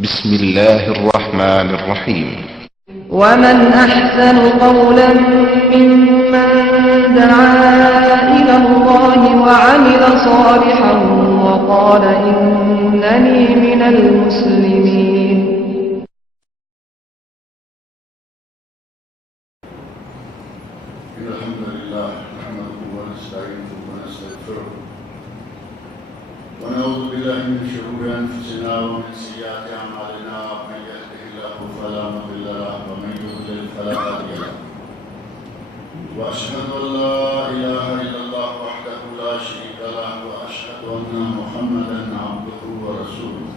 بسم الله الرحمن الرحيم. ومن أحسن قولا ممن دعا إلى الله وعمل صالحا وقال إنني من المسلمين. الحمد لله نحمده ونستعينه ونستغفره ونعوذ بالله من شرور أنفسنا ومن سيئات أعمالنا من يهده الله فلا مضل له ومن يضلل فلا هادي له وأشهد أن لا إله إلا الله وحده لا شريك له وأشهد أن محمدا عبده ورسوله.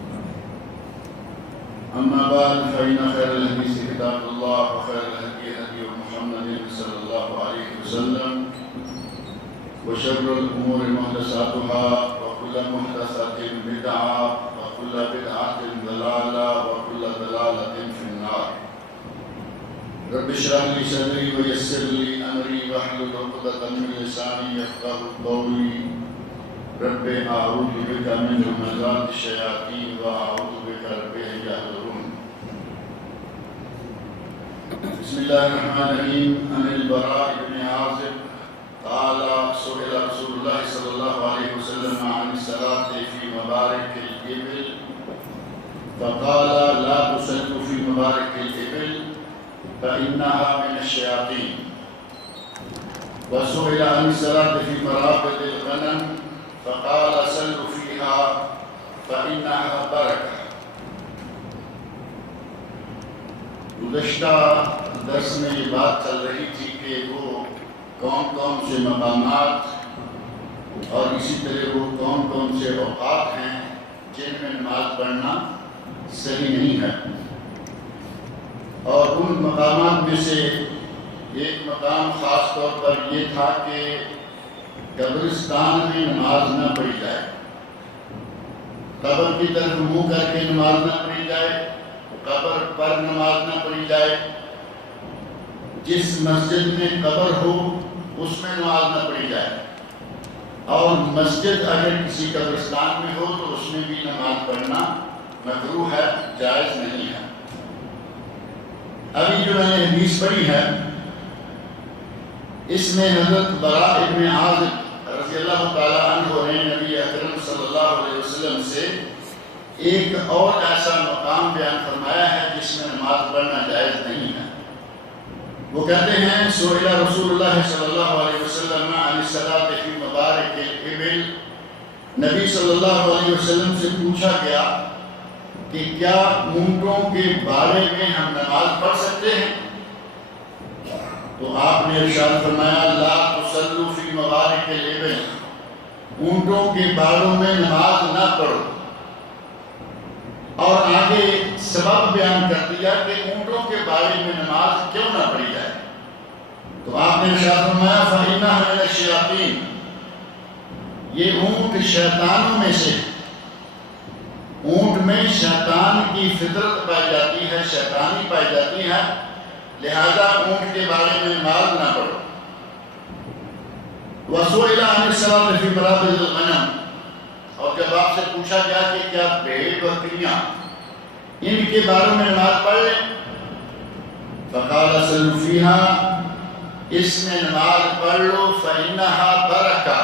أما بعد فإن خير الحديث كتاب الله وخير الهدي هدي محمد صلى الله عليه وسلم وشر الأمور محدثاتها وكل محدثة بدعة وكل بدعة ضلالة وكل ضلالة في النار. رب اشرح لي صدري ويسر لي أمري واحلل عقدة من لساني يفقهوا قولي. رب أعوذ بك من همزات الشياطين وأعوذ بك رب أن يحضرون. بسم الله الرحمن الرحيم. عن البراء بن عازب قال سئل رسول الله صلى الله عليه وسلم عن الصلاة في مبارك الإبل فقال لا تصلوا في مبارك الإبل فإنها من الشياطين. وسئل عن الصلاة في مرابض الغنم فقال صلوا فيها فإنها بركة. گزشتہ درس میں یہ بات چل رہی تھی کہ وہ کون کون سے مقامات اور اسی طرح وہ کون کون سے اوقات ہیں جن میں نماز پڑھنا صحیح نہیں ہے. اور ان مقامات میں سے ایک مقام خاص طور پر یہ تھا کہ قبرستان میں نماز نہ پڑھی جائے، قبر کی طرف منہ کر کے نماز نہ پڑھی جائے، قبر پر نماز نہ پڑھی جائے. جس مسجد میں قبر ہو اس میں نماز نہ پڑھی جائے، اور مسجد اگر کسی قبرستان میں ہو تو اس میں بھی نماز پڑھنا مکروہ ہے، جائز نہیں ہے. ابھی جو میں نے حدیث پڑھی ہے اس میں حضرت براء ابن عازب رضی اللہ تعالیٰ عنہ نے نبی اکرم صلی اللہ علیہ وسلم سے ایک اور ایسا مقام بیان فرمایا ہے جس میں نماز پڑھنا جائز نہیں ہے. وہ کہتے ہیں سئل رسول اللہ صلی اللہ علیہ وسلم عن الصلاة فی مبارک الابل. نبی صلی اللہ علیہ وسلم سے پوچھا گیا کہ کیا اونٹوں کے بارے میں ہم نماز پڑھ سکتے ہیں؟ تو آپ نے ارشاد فرمایا لا تصلوا فی مبارک الابل، اونٹوں کے باروں میں نماز نہ پڑھو. اور آگے سبب بیان کر دیا کہ اونٹوں کے بارے میں نماز کیوں نہ پڑھی جائے. تو آپ نے ارشاد فرمایا فإنها من الشیاطین، یہ اونٹ شیطانوں میں سے، اونٹ میں شیطان کی فطرت پائی جاتی ہے، شیطانی پائی جاتی ہے، لہذا اونٹ کے بارے میں نماز نہ پڑھو. وسئل عن الصلاة فی مرابض الغنم، اور جب آپ سے پوچھا گیا کہ کیا بھیڑ بکریاں ان کے بارے میں نماز پڑھ لیں؟ فقال صلوا فیہا، اس میں نماز پڑھ لو، فإنہا برکہ،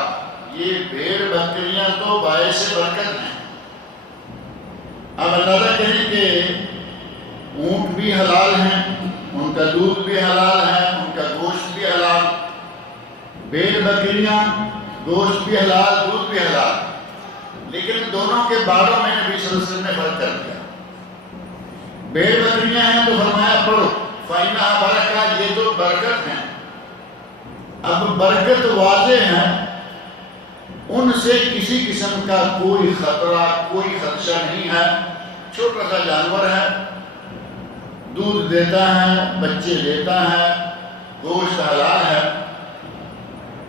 یہ بھیڑ بکریاں تو باعث برکت ہیں. اب اندازہ کریں کہ اونٹ بھی حلال ہیں، ان کا دودھ بھی حلال ہے، ان کا گوشت بھی حلال، بھیڑ بکریاں گوشت بھی حلال، دودھ بھی حلال، لیکن دونوں کے باروں میں نبی صلی اللہ علیہ وسلم نے فرق کر دیا. بھیڑ بکریاں ہیں تو فرمایا پڑھو، فإنہا برکہ، یہ تو برکت ہیں. اب برکت واضح ہے، ان سے کسی قسم کا کوئی خطرہ، کوئی خدشہ نہیں ہے. چھوٹا سا جانور ہے، دودھ دیتا ہے، بچے دیتا ہے، گوشت حلال ہے.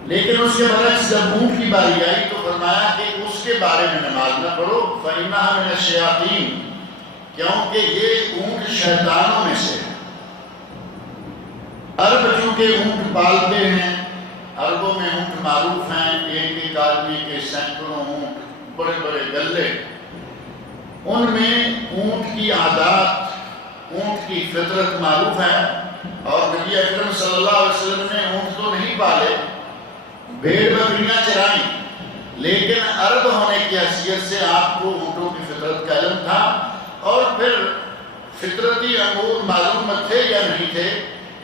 لیکن اس کے برعکس جب اونٹ کی باری آئی تو فرمایا کہ اس کے بارے میں نماز نہ پڑھو، فإنہا من الشیاطین، کیونکہ یہ اونٹ شیطانوں میں سے ہے. عرب چونکہ اونٹ پالتے ہیں، عربوں میں اونٹ معروف ہیں، ایک ایک آدمی کے سینکڑوں اونٹ، بڑے بڑے گلے. ان میں اونٹ کی عادات، اونٹ کی فطرت معروف ہے، اور نبی اکرم صلی اللہ علیہ وسلم نے اونٹ تو نہیں پالے، بھیڑ بکریاں چرائیں، لیکن عرب ہونے کی حیثیت سے آپ کو اونٹوں کی فطرت کا علم تھا، اور پھر فطرتی امور معلوم تھے یا نہیں تھے،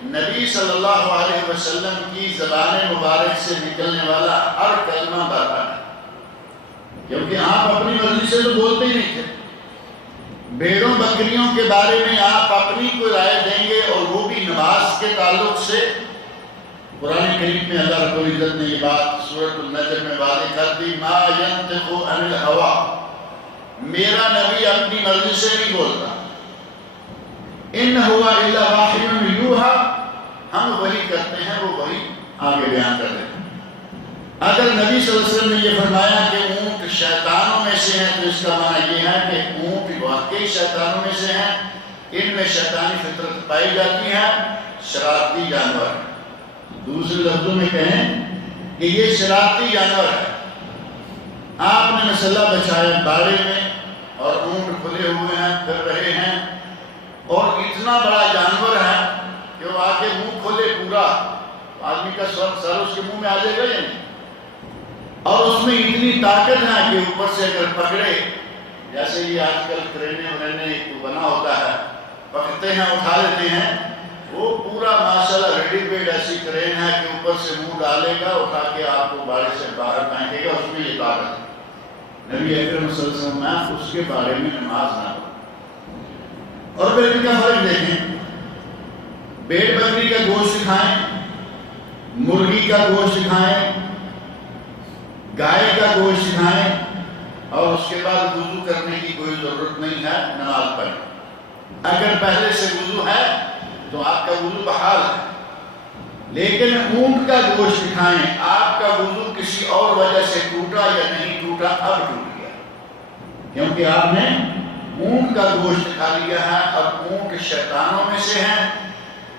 نبی صلی اللہ علیہ وسلم کی زبان مبارک سے نکلنے والا ہر کلمہ برابر ہے، کیونکہ آپ اپنی مرضی سے تو بولتے ہی نہیں تھے۔ بھیڑوں بکریوں کے بارے میں آپ اپنی کوئی رائے دیں گے، اور وہ بھی نماز کے تعلق سے۔ قرآن کریم میں اللہ رب العزت نے یہ بات سورۃ النجم میں واضح کر دی، ما ینطق عن الہویٰ، میرا نبی اپنی مرضی سے نہیں بولتا، ان ہوا الا واحی یوحیٰ، ہم وہی کرتے ہیں، وہ وہی آگے بیان کر دیتے ہیں۔ اگر نبی صلی اللہ علیہ وسلم نے یہ فرمایا کہ اونٹ شیطانوں میں سے ہیں، تو اس کا معنی یہ ہے کہ اونٹ واقعی شیطانوں میں سے ہیں، ان میں شیطانی فطرت پائی جاتی ہے، شرارتی جانور ہے۔ دوسرے لفظوں میں کہیں کہ یہ شرارتی جانور ہے۔ آپ نے مسئلہ بچایا باڑے میں، اور اونٹ کھلے ہوئے ہیں، پھر رہے ہیں، اور اتنا بڑا جانور ہے کہ وہ آ کے منہ کھولے پورا، آدمی کا سر اس کے منہ میں آ جائے گا یا نہیں، اور اس میں اتنی طاقت ہے کہ اوپر سے اگر پکڑے، جیسے یہ آج کل کرینے ورینے بنا ہوتا ہے، پکڑتے ہیں اٹھا لیتے ہیں، وہ پورا ماشاءاللہ ریڈی میڈ ایسی کرین ہے کہ اوپر سے منہ ڈالے گا، اٹھا کے آپ کو باڑے سے باہر پھینکے گا، اس میں یہ طاقت ہے۔ نبی اکرم صلی اللہ علیہ وسلم میں اس کے بارے میں نماز نہ پڑھو۔ اور پھر ان کا فرق دیکھیں، بھیڑ بکری کا گوشت کھائیں، مرغی کا گوشت کھائیں، گائے کا گوشت کھائیں، اور اس کے بعد وضو کرنے کی کوئی ضرورت نہیں ہے، نماز پڑھیں۔ اگر پہلے سے وضو ہے تو آپ کا وضو بحال ہے، لیکن اونٹ کا گوشت کھائیں، آپ کا وضو کسی اور وجہ سے ٹوٹا یا نہیں ٹوٹا، اب ٹوٹ گیا، کیونکہ آپ نے اونٹ کا گوشت کھا لیا ہے، اور اونٹ شیطانوں میں سے ہیں،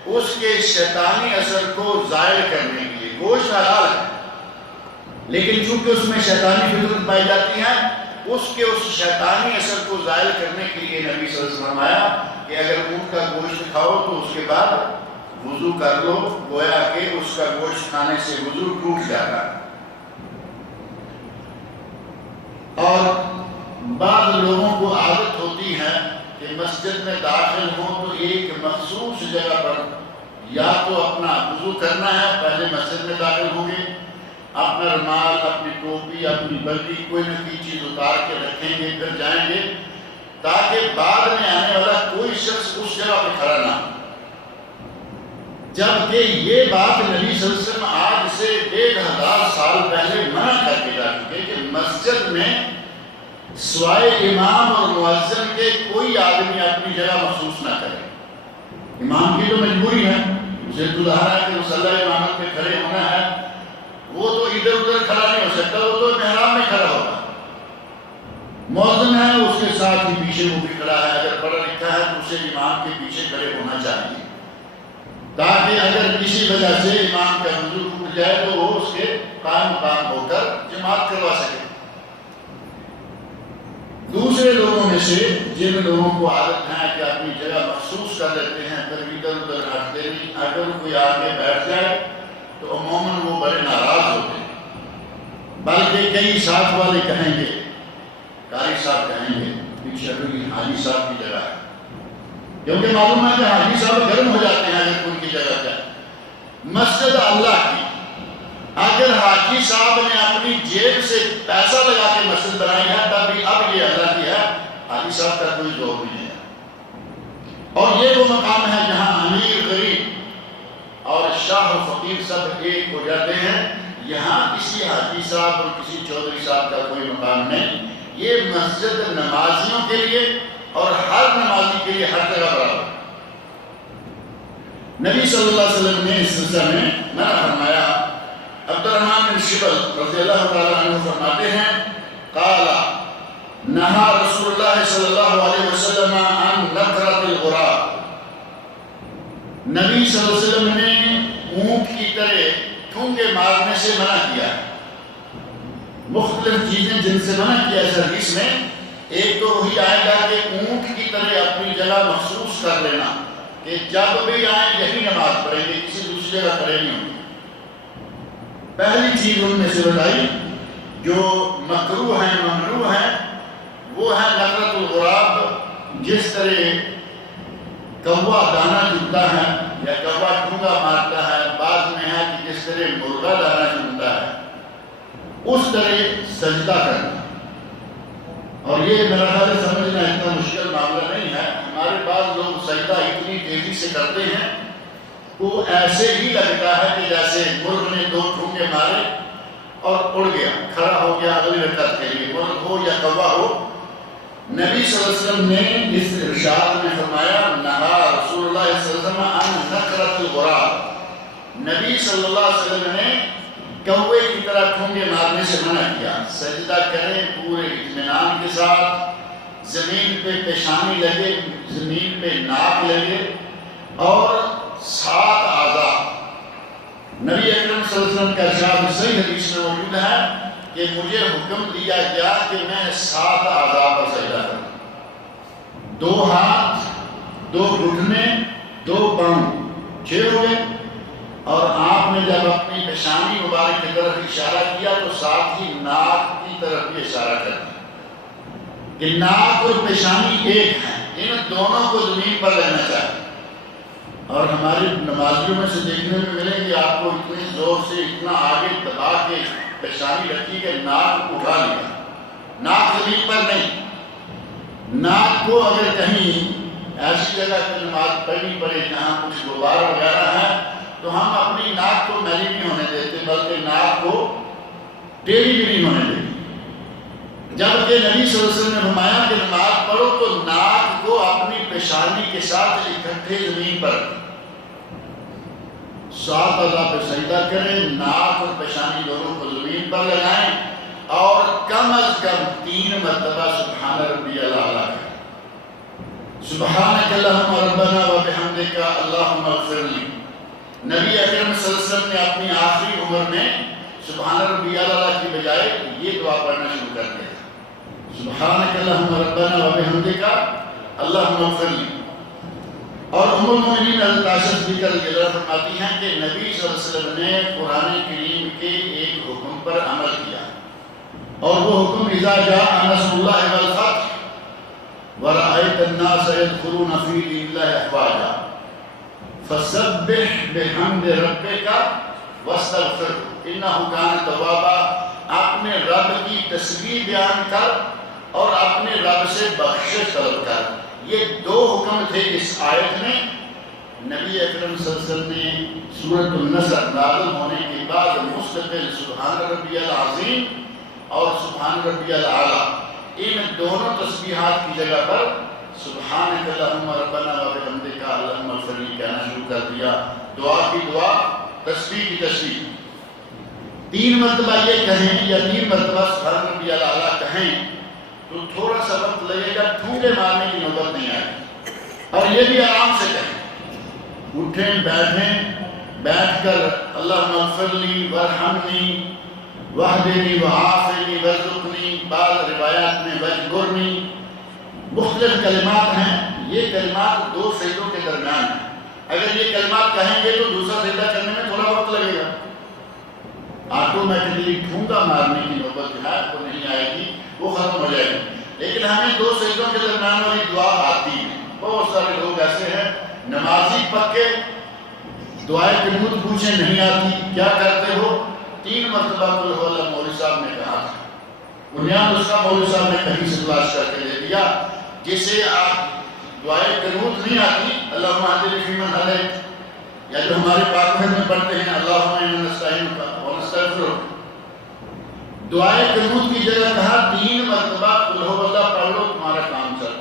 اس کے شیطانی اثر کو زائل کرنے کے لیے گوشت حلال ہے، لیکن چونکہ اس میں شیطانی فطرت پائی جاتی ہے، اس شیطانی اثر کو زائل کرنے کے لیے نبی صلی اللہ علیہ وسلم نے فرمایا کہ اگر اونٹ کا گوشت کھاؤ تو اس کے بعد وضو کر لو، گویا کہ اس کا گوشت کھانے سے وضو ٹوٹ جاتا ہے۔ اور بعض لوگوں کو عادت ہوتی ہے کہ مسجد میں داخل ہوں تو ایک مخصوص جگہ پر یا تو اپنا وضو کرنا ہے، پہلے مسجد میں داخل ہوں گے، اپنا رومال، اپنی ٹوپی، اپنی بردی، کوئی نہ کوئی چیز اتار کے رکھیں گے، پھر جائیں گے، تاکہ بعد میں آنے والا کوئی شخص اس جگہ پہ کھڑا نہ ہو۔ جبکہ یہ بات نبی صلی اللہ علیہ وسلم آج سے 1500 سال پہلے منع کر کے جا چکے کہ مسجد میں سوائے امام اور مؤذن کے کوئی آدمی اپنی جگہ مخصوص نہ کرے۔ امام کی تو مجبوری ہے، اسے تو ظاہر ہے کہ مصلی امامت پہ کھڑے ہونا ہے، وہ تو ادھر ادھر کھڑا نہیں ہو سکتا، وہ تو محراب میں کھڑا ہوگا۔ مؤذن ہے، اس کے ساتھ ہی پیچھے وہ بھی کھڑا ہے، اگر پڑھا لکھا ہے تو اسے امام کے پیچھے کھڑے ہونا چاہیے، تاکہ اگر کسی وجہ سے امام کا وضو ٹوٹ جائے تو وہ اس کے قائم مقام ہو کر جماعت کروا سکے۔ دوسرے لوگوں میں سے جن لوگوں کو عادت ہے کہ اپنی جگہ مخصوص کر لیتے ہیں، پھر ادھر ادھر ہٹتے نہیں، اگر کوئی آگے بیٹھ جائے تو عموماً وہ بڑے ناراض ہوتے ہیں، بلکہ کئی ساتھ والے کہیں گے، قاری صاحب کہیں گے پیچھے حاجی صاحب کی جگہ ہے، کیونکہ معلوم ہے کہ حاجی صاحب گرم ہو جاتے ہیں اگر ان کی جگہ جائے۔ مسجد اللہ کی، اگر حاجی صاحب نے اپنی جیب سے پیسہ لگا کے مسجد بنائی ہے تب بھی اب یہ اللہ کی ہے، حاجی صاحب کا کوئی زور نہیں ہے۔ اور یہ وہ مقام ہے جہاں امیر غریب اور شاہ و فقیر سب ایک ہو جاتے ہیں، یہاں کسی حاجی صاحب اور کسی چودھری صاحب کا کوئی مقام نہیں۔ یہ مسجد نمازیوں کے لیے اور ہر نمازی کے لیے ہر جگہ برابر ہے۔ نبی صلی اللہ علیہ وسلم نے اس سلسلے میں منع فرمایا۔ عبد الرحمن بن شبل رضی اللہ تعالیٰ عنہ فرماتے ہیں، قال نہا رسول اللہ صلی اللہ علیہ وسلم عن نقرۃ الغراب، نبی صلی اللہ علیہ وسلم نے اونٹ کی طرح ٹھونگے مارنے سے منع کیا۔ مختلف چیزیں جن سے منع کیا اس حدیث میں، ایک تو وہی آئے گا کہ اونٹ کی طرح اپنی جگہ محسوس کر لینا کہ جب بھی آئیں یہی نماز پڑھیں گے، کسی دوسری جگہ کھڑے نہیں ہوں گے۔ پہلی چیز ان میں سے بتائی جو مکروہ ہیں، ممنوع ہیں، وہ ہے نقرۃ الغراب۔ جس طرح کوا دانہ چنتا ہے یا کوا ٹھونگا مارتا ہے، بعض میں ہے کہ جس طرح مرغا دانہ چنتا ہے اس طرح سجدہ کرنا۔ اور یہ میرا خیال ہے سمجھنا اتنا مشکل معاملہ نہیں ہے۔ ہمارے بعض لوگ سجدہ اتنی تیزی سے کرتے ہیں وہ ایسے ہی لگتا ہے کہ جیسے مرغ نے 2 ٹھونگے مارے اور اڑ گیا، کھڑا ہو گیا اگلی رکعت کے لیے، مرغ ہو یا کوا ہو۔ نبی صلی اللہ علیہ وسلم نے اس ارشاد میں فرمایا نہا رسول اللہ صلی اللہ علیہ وسلم عن نقرۃ الغراب، نبی صلی اللہ علیہ وسلم نے کوے کی طرح ٹھونگے مارنے سے منع کیا۔ سجدہ کریں پورے اطمینان کے ساتھ، زمین پہ پیشانی لگے، زمین پہ ناک لگے، اور 7 اعضاء۔ نبی اکرم صلی اللہ علیہ وسلم کا ارشاد صحیح حدیث میں موجود ہے کہ مجھے حکم دیا گیا کہ میں 7 اعضاء پر سجدہ کروں، 2 ہاتھ، 2 گھٹنے، 2 پاؤں، 6 ہو گئے۔ اور آپ نے جب اپنی پیشانی مبارک کی طرف اشارہ کیا تو ساتھ ہی ناک کی طرف بھی اشارہ کر دیا کہ ناک اور پیشانی ایک ہیں، ان دونوں کو زمین پر رہنا چاہیے۔ اور ہماری نمازیوں میں سے دیکھنے میں ملے کہ آپ کو اتنے زور سے اتنا آگے دبا کے پیشانی رکھی کہ ناک اٹھا لیا، ناک زمین پر نہیں۔ ناک کو اگر کہیں ایسی جگہ پہ نماز پڑھنی پڑے جہاں کچھ غبار وغیرہ ہے تو ہم اپنی ناک کو میلی نہیں ہونے دیتے، بلکہ ناک کو ٹیڑھی بھی نہیں ہونے دیتے۔ جبکہ نبی صلی اللہ علیہ وسلم نے فرمایا کہ نماز پڑھو تو ناک کو اپنی پیشانی کے ساتھ اکٹھے زمین پر 7 اعضاء پہ سجدہ کریں، ناک اور پیشانی دونوں کو زمین پر لگائیں، اور کم از کم 3 مرتبہ سبحان ربی الاعلیٰ کہیں۔ سبحانک اللہم ربنا و بحمدک اللہم اغفر لی۔ نبی اکرم صلی اللہ علیہ وسلم نے اپنی آخری عمر میں سبحان ربی الاعلیٰ کی بجائے یہ دعا پڑھنا شروع کر دیا، سبحانک اللہم ربنا و بحمدک اللہم اغفر لی۔ اور ام المؤمنین حضرت عائشہ صدیقہ رضی اللہ عنہا فرماتی ہیں کہ نبی صلی اللہ علیہ وسلم نے قرآن کریم کے ایک حکم پر عمل کیا، اور وہ حکم اذا جاء نصر اللہ والفتح ورأیت الناس يدخلون فی دین اللہ افواجا فسبح بحمد ربک واستغفرہ انہ کان توابا۔ اپنے رب کی تسبیح بیان کر اور اپنے رب سے بخشش طلب کر۔ یہ 2 حکم تھے اس آیت میں۔ نبی اکرم صلی اللہ علیہ وسلم نے سورۃ النصر نازل ہونے کے بعد مستقل سبحان ربی العظیم اور سبحان ربی الاعلیٰ، ان دونوں تسبیحات کی جگہ پر سبحانک اللہم ربنا و بحمدک اللہم اغفر لی کہنا شروع کر دیا۔ دعا کی دعا، تسبیح کی تسبیح۔ 3 مرتبہ یہ کہیں یا 3 مرتبہ سبحان ربی الاعلیٰ کہیں تو تھوڑا سا وقت لگے گا، ٹھونگے مارنے کی نوبت نہیں آئے گی۔ اور یہ بھی آرام سے کہیں، اٹھیں بیٹھیں، بیٹھ کر اللہم اغفر لی ورحمنی واہدنی وعافنی وارزقنی، بعض روایات میں واجبرنی، مختلف کلمات ہیں۔ یہ کلمات 2 سجدوں کے درمیان ہیں۔ اگر یہ کلمات کہیں گے تو دوسرا سجدہ کرنے میں تھوڑا وقت لگے گا، آٹومیٹکلی ٹھونگا مارنے کی نوبت جو ہے وہ نہیں آئے گی، وہ ختم ہو جائے گی۔ لیکن ہمیں 2 سجدوں کے درمیان والی دعا آتی ہے۔ بہت سارے لوگ ایسے ہیں نمازی پکے، دعائے قنوت پوچھیں نہیں آتی، کیا کرتے ہو؟ 3 مرتبہ قل هو اللہ مولوی صاحب نے کہا تھا، بنیاد اس کا مولوی صاحب نے کہیں سے تلاش کر کے دے دیا۔ جسے آپ دعائے قنوت نہیں آتی، اللہم اہدنی فیمن ہدیت، یا جو ہمارے پاک میں پڑھتے ہیں اللہم انا نستعینک ونستغفرک، دعائے قنوت کی جگہ کہا 3 مرتبہ قل هو اللہ پڑھ لو، تمہارا کام چل۔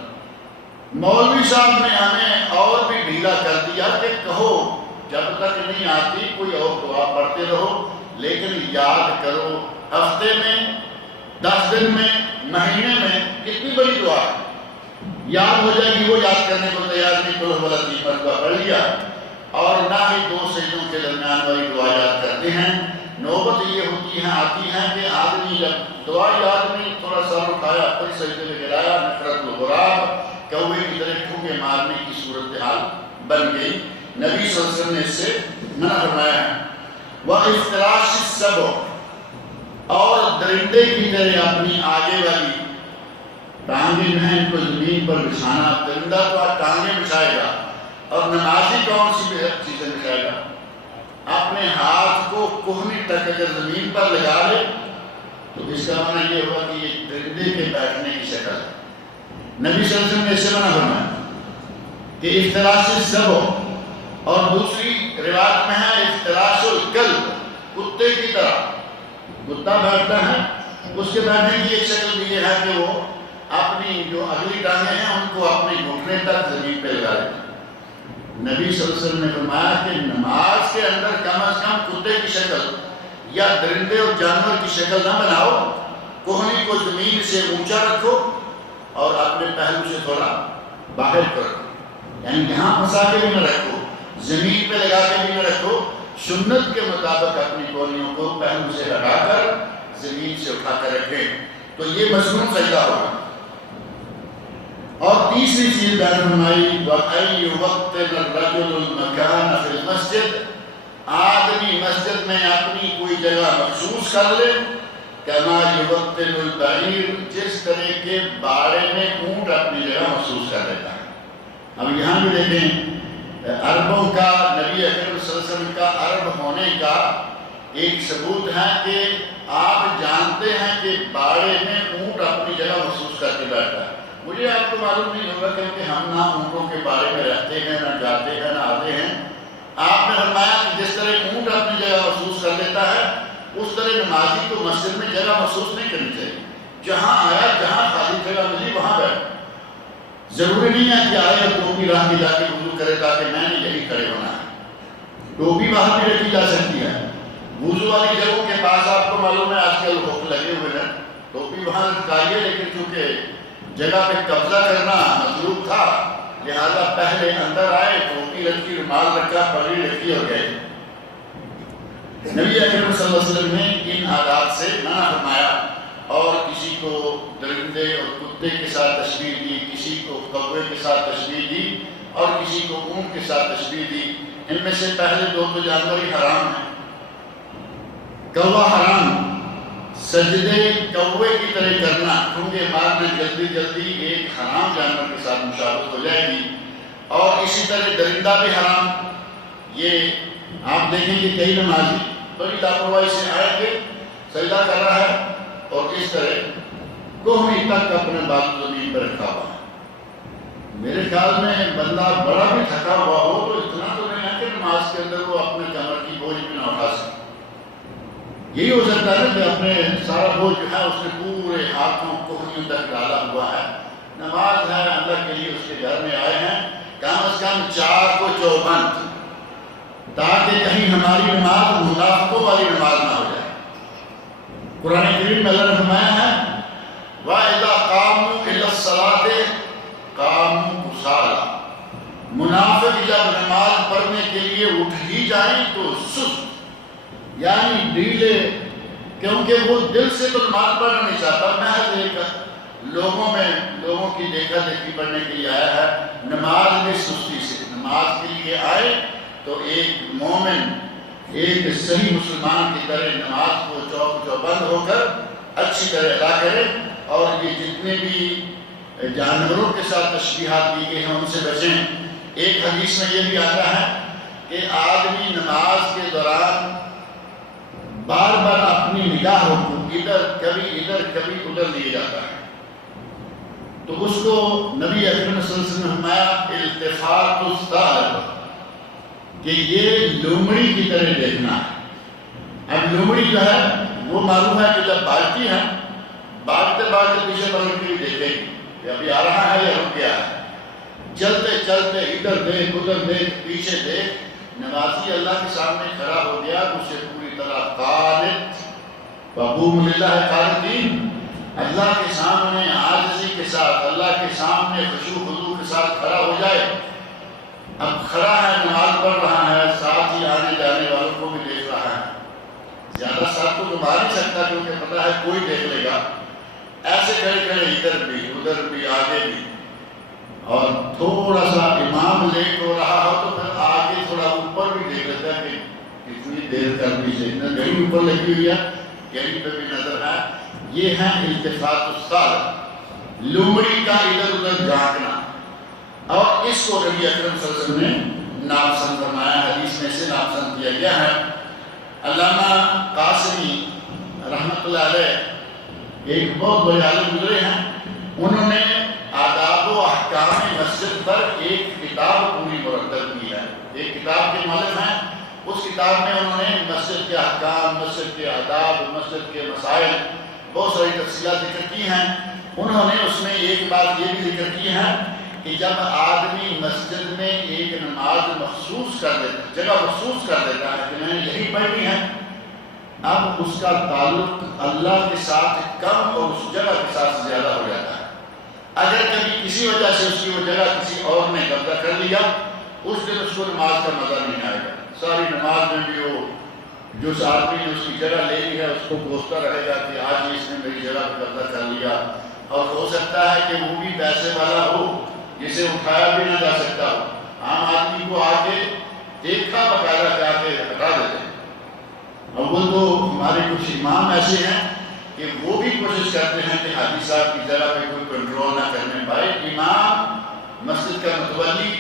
مولوی صاحب نے ہمیں اور بھی ڈھیلا کر دیا کہ کہو جب تک نہیں آتی کوئی اور دعا پڑھتے رہو، لیکن یاد کرو ہفتے میں، 10 دن میں، مہینے میں کتنی بڑی دعا ہے، یاد ہو جائے گی۔ وہ یاد کرنے کو تیار نہیں، قل هو اللہ 3 مرتبہ پڑھ لیا، اور نہ ہی 2 سجدوں کے درمیان والی دعا یاد کرتے ہیں۔ نوبت یہ ہوتی ہیں آتی ہیں کہ آدمی جب دعائی آدمی تھوڑا سا اٹھایا پھر سجدے میں گرایا، نفرت الغراب کوے کی طرح ٹھوکے مارنے کی صورتحال بن گئی۔ نبی صلی اللہ علیہ وسلم نے اس سے منع فرمایا ہے۔ وَإِفْتِرَاشِ السَّبْعِ، اور درندے کی طرح اپنی آگے والی ٹانگیں جو ہیں ان کو زمین پر بچھانا۔ درندہ تو آپ ٹانگیں بچھائے گا، اور نمازی کون سی چیزیں بچھائے گا؟ اپنے ہاتھ کو کوہنی تک اگر زمین پر لگا لے تو اس کا معنی یہ ہوا کہ یہ درندے کے بیٹھنے کی شکل ہے۔ نبی صلی اللہ علیہ وسلم نے اس سے منع فرمایا کہ افتراش السبع، اور دوسری روایت میں ہے افتراش الکلب، کتے کی طرح کتا بیٹھتا ہے، اس کے بیٹھنے کی ایک شکل بھی یہ ہے کہ وہ اپنی جو اگلی ٹانگیں ہیں ان کو اپنے گھٹنے تک زمین پہ لگا دیتا ہے۔ نبی صلی اللہ علیہ وسلم نے فرمایا کہ نماز کے اندر کم از کم کتے کی شکل یا درندے اور جانور کی شکل نہ بناؤ، کوہنی کو زمین سے اونچا رکھو اور اپنے پہلو سے تھوڑا باہر کرو، یعنی یہاں پھنسا کے بھی نہ رکھو، زمین پہ لگا کے بھی نہ رکھو، سنت کے مطابق اپنی کوہنیوں کو پہلو سے ہٹا کر زمین سے اٹھا کر رکھیں، تو یہ مصنوع سجدہ ہوگا۔ اور تیسری چیز بیان فرمائی وَأَن يُوَطِّنَ الرَّجُلُ الْمَكَانَ فِي الْمَسْجِدِ، آدمی مسجد میں اپنی کوئی جگہ مخصوص کر لے، كَمَا يُوَطِّنُ الْبَعِيرُ، جس طرح کے باڑے میں اونٹ اپنی جگہ مخصوص کر لیتا ہے۔ اب یہاں بھی دیکھیں عربوں کا، نبی اکرم صلی اللہ علیہ وسلم کا عرب ہونے کا ایک ثبوت ہے کہ آپ جانتے ہیں کہ باڑے میں اونٹ اپنی جگہ مخصوص کر کے بیٹھتا ہے۔ مجھے آپ کو معلوم نہیں ہوگا کیونکہ ہم نہ اونٹوں کے بارے میں رہتے ہیں، نہ جاتے ہیں، نہ آتے ہیں۔ آپ نے فرمایا کہ جس طرح اونٹ اپنی جگہ محسوس کر لیتا ہے، اس طرح نمازی کو مسجد میں جگہ محسوس نہیں کرنی چاہیے۔ جہاں آیا، جہاں خالی جگہ ملی وہاں بیٹھ، ضروری نہیں ہے کہ آئے اور ٹوپی راہ میں جا کے وضو کرے تاکہ میں نے یہی کھڑے ہونا ہے۔ ٹوپی باہر بھی رکھی جا سکتی ہے، وضو والی جگہوں کے پاس آپ کو معلوم ہے آج کل حکم لگے ہوئے ہیں، ٹوپی وہاں لٹکائیے، لیکن چونکہ جگہ پہ قبضہ کرنا مطلوب تھا لہذا پہلے اندر آئے، ٹوپی رکھی، رومال رکھا، پگڑی رکھی اور گئے۔ نبی اکرم صلی اللہ علیہ وسلم نے ان عادات سے منع فرمایا، اور کسی کو درندے اور کتے کے ساتھ تشبیہ دی، کسی کو کوے کے ساتھ تشبیہ دی، اور کسی کو اونٹ کے ساتھ تشبیہ دی۔ ان میں سے پہلے دو تو جانور ہی حرام ہیں۔ کوا حرام، سجدے کوے کی طرح کرنا، کیونکہ بعد میں جلدی جلدی ایک حرام جانور کے ساتھ مشابہت ہو جائے گی، اور اسی طرح درندہ بھی حرام۔ یہ آپ دیکھیں کہ کئی نمازی بڑی لاپرواہی سے آئے تھے، سجدہ کر رہا ہے اور اس طرح کوہنی تک اپنے بازو زمین پر رکھا ہوا ہے۔ میرے خیال میں بندہ بڑا بھی تھکا ہوا ہو تو اتنا تو نہیں ہے کہ نماز کے اندر وہ اپنے کمر کی بوجھ بھی نہ اٹھا سکے۔ یہی ہو سکتا ہے کہ اپنے سارا بوجھ جو ہے اس نے پورے ہاتھوں کوہنیوں تک ڈالا ہوا ہے۔ نماز ہے، اللہ کے لیے اس کے گھر میں آئے ہیں، کم از کم 4 کو چوبند، تاکہ کہیں ہماری نماز منافقوں والی نماز نہ ہو جائے۔ قرآن کریم میں اللہ نے فرمایا ہے وَإِذَا قَامُوا إِلَى الصَّلَاةِ قَامُوا كُسَالَىٰ، منافق جب نماز پڑھنے کے لیے اٹھ ہی جائیں تو سست، یعنی ڈھیلے، کیونکہ وہ دل سے تو نماز پڑھنا نہیں چاہتا، محض ایک لوگوں کی دیکھا دیکھی پڑھنے کے لیے آیا ہے۔ نماز میں سستی سے، نماز کے لیے آئے تو ایک مومن، ایک صحیح مسلمان کی طرح نماز کو چوبند ہو کر اچھی طرح ادا کرے، اور یہ جتنے بھی جانوروں کے ساتھ تشبیہات دی گئی ہیں ان سے بچیں۔ ایک حدیث میں یہ بھی آتا ہے کہ آدمی نماز کے دوران بار بار اپنی نگاہوں کو کبھی ادھر لیے جاتا ہے، تو اس کو نبی اکرم صلی اللہ علیہ وسلم نے فرمایا التفات الطالب، کہ یہ لومڑی کی طرح دیکھنا ہے۔ اب لومڑی جو ہے وہ معلوم ہے کہ جب بھاگتی ہے، بھاگتے پیچھے پکڑ کے بھی دیکھے گی کہ ابھی آ رہا ہے یا رک گیا ہے، چلتے چلتے ادھر دیکھ ادھر دیکھ پیچھے دیکھ۔ نمازی اللہ کے سامنے کھڑا ہو گیا تو اسے پوری طرح قانت وقوموا للہ قانتین، اللہ کے سامنے عاجزی کے ساتھ، اللہ کے سامنے خشوع خضوع کے ساتھ کھڑا ہو جائے۔ اب کھڑا ہے، نماز پڑھ رہا ہے، ساتھ ہی آنے جانے والوں کو بھی دیکھ رہا ہے، زیادہ سر تو گھما نہیں سکتا کیونکہ پتہ ہے کوئی دیکھ لے گا، ایسے کھڑے کھڑے ادھر بھی ادھر بھی آگے بھی، اور تھوڑا سا امام لیٹ ہو رہا ہو تو پھر آگے تھوڑا اوپر بھی دیکھ لیتا ہے کہ کتنی دیر کر دی سے، اتنا گھڑی اوپر لگی ہوئی ہے، گھڑی پہ بھی نظر ہے۔ یہ ہے التفات الساق، لومڑی کا ادھر ادھر جھانکنا، اور اس کو نبی اکرم صلی اللہ علیہ وسلم نے ناپسند فرمایا، حدیث میں سے ناپسند کیا گیا ہے۔ علامہ قاسمی رحمۃ اللہ علیہ ایک بہت بڑے عالم گزرے ہیں، انہوں نے آداب و احکام مسجد پر ایک کتاب پوری مرتب کی ہے، ایک کتاب کے مؤلف ہیں۔ اس کتاب میں انہوں نے مسجد کے احکام، مسجد کے آداب، مسجد کے مسائل، بہت ساری تفصیلات ذکر کی ہیں۔ انہوں نے اس میں ایک بات یہ بھی ذکر کی ہے کہ جب آدمی مسجد میں ایک نماز مخصوص کر دیتا ہے، جگہ مخصوص کر دیتا ہے کہ میں نے یہی پڑھنی ہے، اب اس کا تعلق اللہ کے ساتھ کم اور اس جگہ کے ساتھ زیادہ ہو جاتا ہے۔ اگر کبھی کسی وجہ سے اس کی وہ جگہ کسی اور نے قبضہ کر لیا، اس دن اس کو نماز کا مزہ نہیں آئے گا۔ ساری نماز میں بھی وہ جو اس آدمی نے اس کی جگہ لے لی ہے اس کو کوستا رہے گا کہ آج اس نے میری جگہ پہ قبضہ کر لیا، اور ہو سکتا ہے کہ وہ بھی پیسے والا ہو جسے اٹھایا بھی نہ جا سکتا ہو، عام آدمی کو آگے دیکھا بغیر جا کے ہٹا دیتے ہیں۔ اول تو ہمارے کچھ امام ایسے ہیں کہ وہ بھی کوشش کرتے ہیں کہ حاجی صاحب کی جگہ پہ کوئی کنٹرول نہ کرنے پائے۔ امام، مسجد کا متولی،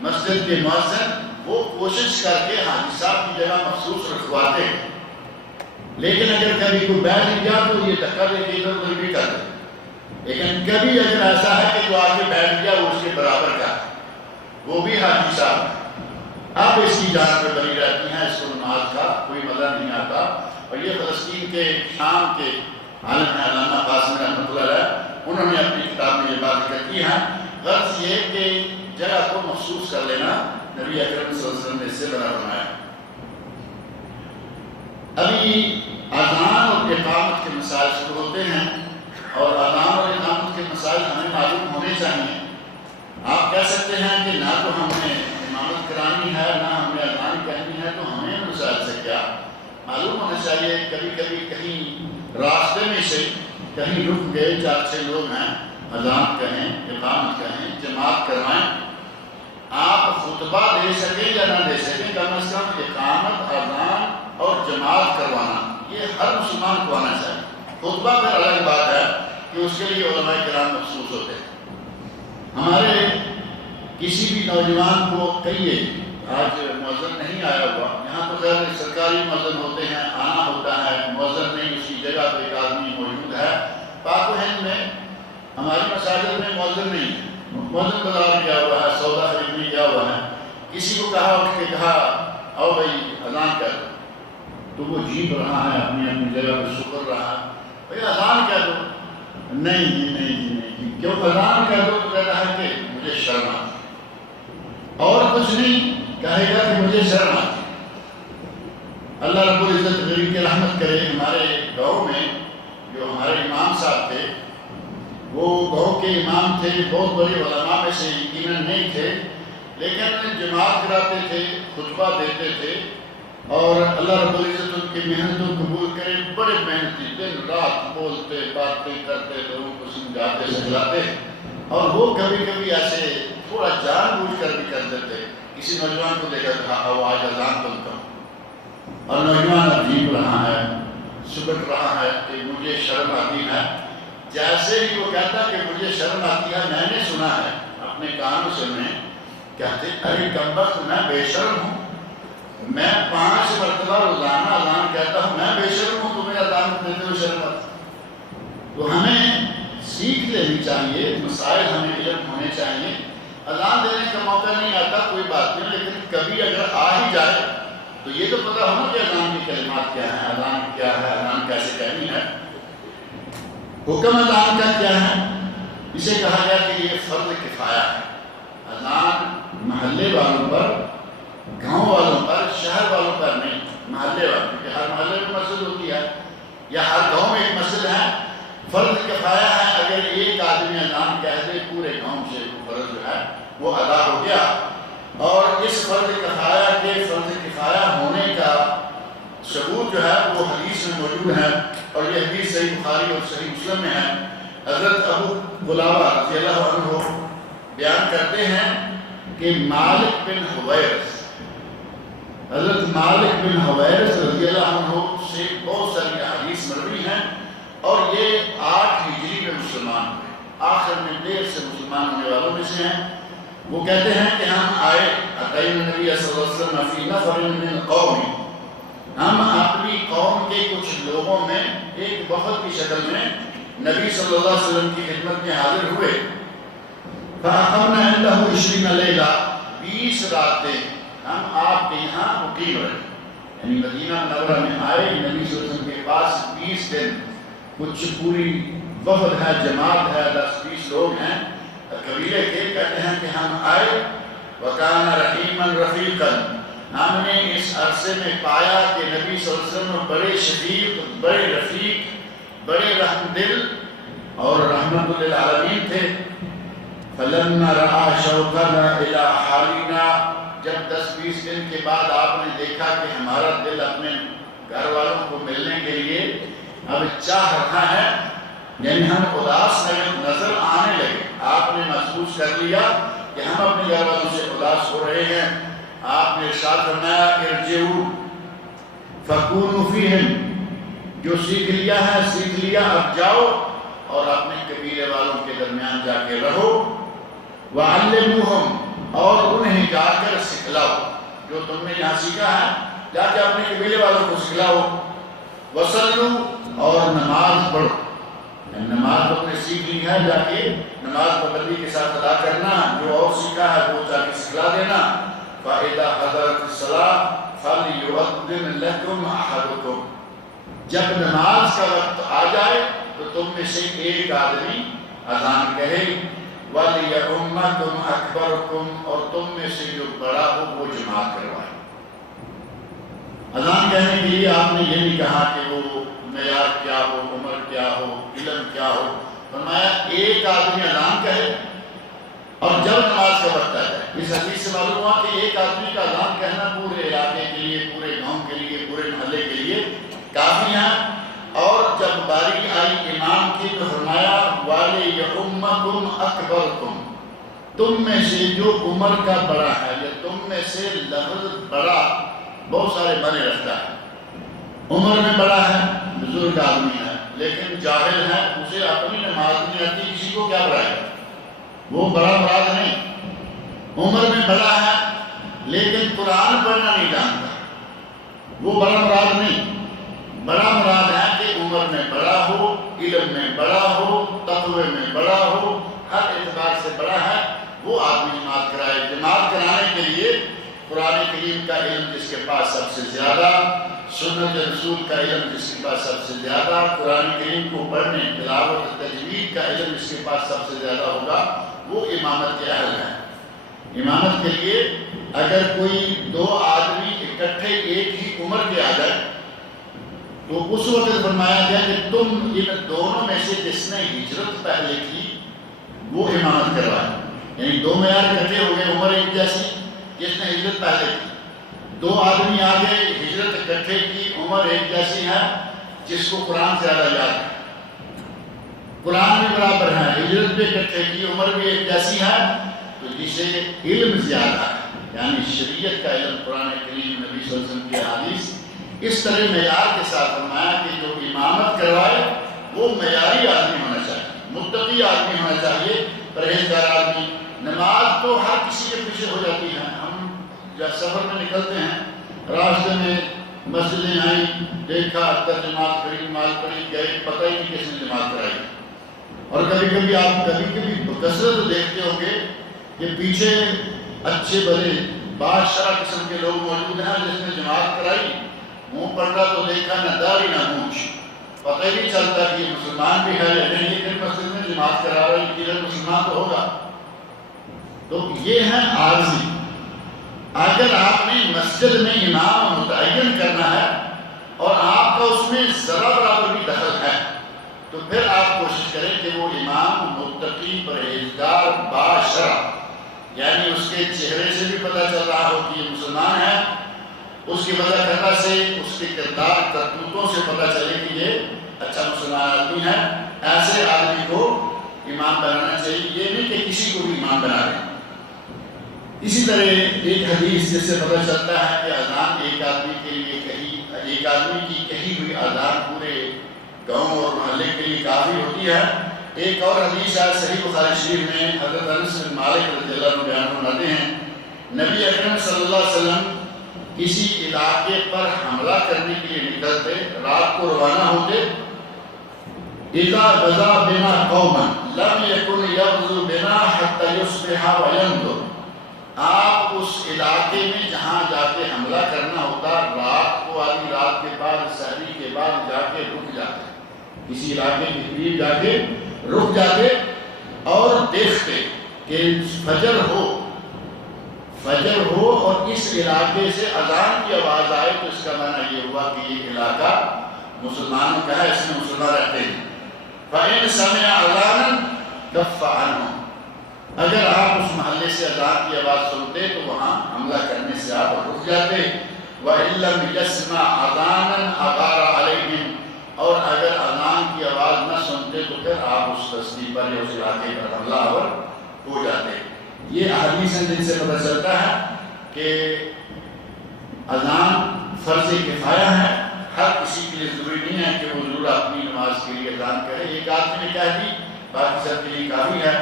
مسجد کے مؤذن، وہ کوشش کر کے حاجی صاحب کی جگہ مخصوص رکھواتے ہیں، لیکن اگر کبھی کوئی بیٹھ گیا تو یہ دھکا دے کے ادھر ادھر بھی کر دے۔ لیکن کبھی اگر ایسا ہے کہ جو آگے بیٹھ گیا وہ اس کے برابر کا ہے، وہ بھی حاجی صاحب ہے، اب اس کی جان پہ بنی رہتی ہیں، اس کو نماز کا کوئی مزہ نہیں آتا۔ اور یہ فلسطین کے شام کے عالم ہیں علامہ قاسم رحمۃ اللہ علیہ، انہوں نے اپنی کتاب میں یہ بات ذکر کی ہے۔ غرض یہ کہ جگہ کو محسوس کر لینا نبی اکرم صلی اللہ علیہ وسلم نے اس سے بنا بنایا۔ ابھی اذان اور اقامت کے مسائل شروع ہوتے ہیں، اور اذان اور اقامت کے مسائل ہمیں معلوم ہونے چاہیے۔ آپ کہہ سکتے ہیں کہ نہ تو ہمیں امامت کرانی ہے نہ ہمیں اذان کہنی ہے، تو ہمیں ان مسائل سے کیا معلوم ہونا چاہیے۔ کبھی کبھی کہیں راستے میں سے کہیں رک گئے، 4-6 لوگ ہیں، اذان کہیں، اقامت کہیں، جماعت کروائیں، آپ خطبہ دے سکیں یا نہ دے سکیں، کم از کم اقامت، اذان اور جماعت کروانا یہ ہر مسلمان کو آنا چاہیے۔ خطبہ پھر الگ بات ہے کہ اس کے لیے علماء کرام مخصوص ہوتے ہیں۔ ہمارے کسی بھی نوجوان کو کہیے آج مؤذن نہیں آیا ہوا، یہاں تو خیر سرکاری مؤذن ہوتے ہیں، آنا ہوتا ہے، مؤذن نہیں، اس کی جگہ پہ ایک آدمی موجود ہے۔ پاک و ہند میں ہماری مساجد میں مؤذن نہیں ہے، مؤذن بازار گیا ہوا ہے، سودا خریدنے گیا ہوا ہے، کسی کو کہا اٹھ کے کہا آؤ بھائی اذان کر، تو وہ جیت رہا ہے، اپنی اپنی جگہ پہ سکر رہا ہے، بھائی اذان کہہ دو، نہیں جی نہیں جی نہیں جی، کیوں اذان کہہ دو تو کہتا ہے کہ مجھے شرم آتی، اور کچھ نہیں کہے گا کہ مجھے شرم آتی۔ اللہ رب العزت غریب کی رحمت کرے، ہمارے گاؤں میں جو ہمارے امام صاحب تھے، وہ گاؤں کے امام تھے، بہت بڑے علماء میں سے یقیناً نہیں تھے، لیکن جماعت کراتے تھے، خطبہ دیتے تھے، اور اللہ رب العزت ان کی محنت کو قبول کرے، بڑے محنتی، دن رات بولتے باتیں کرتے، لوگوں کو سمجھاتے سمجھاتے، اور وہ کبھی کبھی ایسے تھوڑا جان بوجھ کر بھی کر دیتے، کسی نوجوان کو دیکھا تھا او آج اذان تم کرو، اور نوجوان عجیب رہا ہے، سبٹ رہا ہے کہ مجھے شرم آتی ہے، جیسے ہی وہ کہتا کہ مجھے شرم آتی ہے، میں نے سنا ہے اپنے کانوں سے، میں کہتے ارے کمبخت میں بے شرم ہوں، میں 5 مرتبہ روزانہ اذان کہتا ہوں، میں بے شرم ہوں، تمہیں اذان دیتے ہوئے شرم آتی۔ تو ہمیں سیکھ لینی چاہیے، مسائل ہمیں علم ہونے چاہیے۔ اذان دینے کا موقع نہیں آتا کوئی بات نہیں، لیکن کبھی اگر آ ہی جائے تو یہ تو پتہ ہونا کہ اذان کی کلمات کیا ہیں، اذان کیا ہے، اذان کیسے کہنی ہے، حکم اذان کا کیا ہے۔ اسے کہا گیا کہ یہ فرض کفایہ ہے، اذان محلے والوں پر، گاؤں والوں پر، شہر والوں پر نہیں، محلے والوں، کیونکہ ہر محلے میں مسجد ہوتی ہے یا ہر گاؤں میں ایک مسجد ہے، فرض کفایہ ہے۔ اگر ایک آدمی اذان کہہ دے پورے گاؤں سے فرض جو ہے وہ ادا ہو گیا، اور اس فرض کفایہ کے فرض کفایہ ہونے کا ثبوت جو ہے وہ حدیث میں موجود ہے، اور یہ حدیث صحیح بخاری اور صحیح مسلم میں ہے۔ حضرت ابو قلابہ رضی اللہ عنہ بیان کرتے ہیں کہ مالک بن حویرث، حضرت مالک بن حویرث رضی اللہ عنہ سے بہت ساری حدیث مروی ہیں، اور یہ 8 ہجری میں مسلمان ہوئے، آخر میں دیر سے مسلمان ہونے والوں میں سے ہیں۔ وہ کہتے ہیں کہ ہم آئے اتینا نبی صلی اللہ علیہ وسلم فی نفر من قوم، ہم اپنی قوم کے کچھ لوگوں میں ایک وفد کی شکل میں نبی صلی اللہ علیہ وسلم کی خدمت میں حاضر ہوئے۔ فَأَقَمْنَا عِنْدَهُ 20 لَيْلَةً، 20 راتیں ہم آپ کے یہاں مقیم رہے، یعنی مدینہ منورہ میں آئے نبی صلی اللہ علیہ وسلم کے پاس 20 دن۔ کچھ پوری وفد ہے، جماعت ہے، 10-20 لوگ ہیں قبیلے کے، کہتے ہیں کہ ہم آئے وَكَانَ رَحِيمًا رَفِيقًا، ہم نے اس عرصے میں پایا کہ نبی صلی اللہ علیہ وسلم بڑے شفیق، بڑے رفیق، بڑے رحم دل اور رحمت للعالمین تھے۔ فَلَمَّا رَأَى شَوْقَنَا إِلَىٰ أَحْوَالِنَا، جب 10-20 دن کے بعد آپ نے دیکھا کہ ہمارا دل اپنے گھر والوں کو ملنے کے لیے اب چاہ رکھا ہے، یعنی ہم اداس نظر آنے لگے، آپ نے محسوس کر لیا کہ ہم اپنے گھر والوں سے اداس ہو رہے ہیں، آپ نے ارشاد فرمایا ارجعوا فکونوا فیہم، جو سیکھ لیا ہے سیکھ لیا، اب جاؤ اور اپنے قبیلے والوں کے درمیان جا کے رہو، وعلموہم، اور انہیں جا کر سکھلاؤ، جو تم نے یہاں سیکھا ہے جا کے اپنے قبیلے والوں کو سکھلاؤ، وصلو، اور نماز پڑھو، نماز تم نے سیکھ لی ہے، جا کے نماز پابندی کے ساتھ ادا کرنا، جو اور سیکھا ہے وہ جا کے سکھلا دینا۔ فَإِذَا حَضَرَتِ الصَّلَاةُ فَلْيُؤَذِّنْ لَكُمْ أَحَدُكُمْ، جب نماز کا وقت آ جائے تو تم میں سے ایک آدمی اذان کہے، وَلْيَؤُمَّكُمْ أَكْبَرُكُمْ، اور تم میں سے جو بڑا ہو وہ جماعت کروائے۔ اذان کہنے کے لیے آپ نے یہ نہیں کہا کہ وہ معیار کیا ہو، عمر کیا ہو، علم کیا ہو، فرمایا ایک آدمی اذان کہے اور جب نماز کا وقت آئے۔ اس حدیث سے معلوم ہوا کہ ایک آدمی کا اذان کہنا پورے علاقے کے لیے، پورے گاؤں کے لیے، پورے محلے کے لیے کافی ہے۔ اور جب باری آئی امام کی تو فرمایا وَلِيَؤُمَّكُمْ أَكْبَرُكُمْ، تم میں سے جو عمر کا بڑا ہے، یا تم میں سے لفظ بڑا بہت سارے معنی رکھتا ہے، عمر میں بڑا ہے، بزرگ آدمی ہے لیکن جاہل ہے، اسے اپنی نماز نہیں آتی، کسی کو کیا بڑھائے گا، وہ بڑا مراد نہیں۔ عمر میں بڑا ہے لیکن قرآن پڑھنا نہیں جانتا، وہ بڑا مراد نہیں۔ بڑا مراد ہے کہ عمر میں بڑا ہو، علم میں بڑا ہو، تقوی میں بڑا ہو، ہر اعتبار سے بڑا ہے، وہ آدمی جماعت کرائے۔ جماعت کرانے کے لیے قرآن کریم کا علم جس کے پاس سب سے زیادہ، سنت رسول کا علم جس کے پاس سب سے زیادہ، قرآن کریم کو پڑھنے، تلاوت، تجوید کا علم جس کے پاس سب سے زیادہ ہوگا، وہ امامت کے اہل ہیں۔ امامت کے لیے اگر کوئی دو آدمی اکٹھے ایک ہی عمر کے آ جائے تو اس وقت فرمایا گیا کہ تم ان دونوں میں سے جس نے ہجرت پہلے کی وہ امامت کروائے، یعنی دو معیار اکٹھے ہو گئے، عمر ایک جیسی، جس نے ہجرت پہلے کی، دو آدمی آگے ہجرت اکٹھے کی، عمر ایک جیسی ہے، جس کو قرآن زیادہ یاد ہے، قرآن بھی برابر ہے، ہجرت بھی اکٹھے کی، عمر بھی ایک جیسی ہے، تو جسے علم زیادہ ہے، یعنی شریعت کا علم، قرآن کریم، نبی صلی اللہ علیہ وسلم کی حدیث، اس طرح معیار کے ساتھ فرمایا کہ جو امامت کروائے وہ معیاری آدمی ہونا چاہیے، متقی آدمی ہونا چاہیے، پرہیزگار آدمی۔ نماز تو ہر کسی کے پیچھے ہو جاتی ہے، ہم جب سفر میں نکلتے ہیں، راستے میں مسجدیں آئیں، دیکھا اکثر جماعت کری، نماز پڑھی، گئے، پتہ ہی نہیں کس نے جماعت کرائی۔ اور کبھی کبھی آپ کثرت دیکھتے ہوں گے کہ پیچھے اچھے بڑے بادشاہ قسم کے لوگ موجود ہیں، جس نے جماعت کرائی، منہ پڑھا تو دیکھا نہ داڑھی نہ مونچھ، پتہ ہی نہیں چلتا کہ یہ مسلمان بھی ہے یا نہیں، لیکن مسجد میں جماعت کرا رہا ہے، یہ مسلمان تو ہوگا۔ تو یہ ہے عارضی۔ اگر آپ نے مسجد میں امام متعین کرنا ہے اور آپ کا اس میں ذرا برابر بھی دخل ہے تو پھر آپ کوشش کریں کہ وہ امام متقی، پرہیزگار، باشرع، یعنی اس کے چہرے سے بھی پتہ چل رہا ہو کہ یہ مسلمان ہے، اس کی وجہ کرنا سے اس کے کردار کرتوتوں سے پتہ چلے کہ یہ اچھا مسلمان آدمی ہے. ایسے آدمی کو ایمان بنانا چاہیے، یہ نہیں کہ کسی کو بھی ایمان بنا دیں. اسی طرح ایک حدیث جس سے پتہ چلتا ہے کہ اذان ایک آدمی کے لیے ایک آدمی کی کہی ہوئی اذان پورے گاؤں اور محلے کے لیے کافی ہوتی ہے. ایک اور حدیث ہے صحیح بخاری شریف میں، حضرت انس بن مالک رضی اللہ عنہ بیان فرماتے ہیں نبی اکرم صلی اللہ علیہ وسلم کسی علاقے پر حملہ کرنے کے لیے نکلتے، رات کو روانہ ہوتے. اذا غزا بنا قوما لم يكن يغزو بنا حتى يصبح وينظر. آپ اس علاقے میں جہاں جا کے حملہ کرنا ہوتا، رات کو آدھی رات کے بعد سحری کے بعد جا کے رک جاتے، کسی علاقے کے قریب جا کے رک جاتے اور دیکھتے کہ فجر ہو اور اس علاقے سے اذان کی آواز آئے تو اس کا معنی یہ ہوا کہ یہ علاقہ مسلمانوں کا ہے، اس میں مسلمان رہتے ہیں. فَإِنْ سَمِعَ أَذَانًا كَفَّ عَنْهُ. اگر آپ اس محلے سے اذان کی آواز سنتے تو وہاں حملہ کرنے سے آپ رک جاتے. وَإِن لَّمْ يَسْمَعْ أَذَانًا أَغَارَ عَلَيْهِمْ. اور اگر اذان کی آواز نہ سنتے تو پھر آپ اس بستی پر یا اس علاقے پر حملہ آور ہو جاتے. یہ احادیث ہیں جن سے پتہ چلتا ہے کہ اذان فرض کفایہ ہے. ہر کسی کے لیے ضروری نہیں ہے کہ وہ ضرور اپنی نماز کے لیے اذان کرے. ایک آدمی نے کہہ دی باقی سب کے لیے کافی ہے.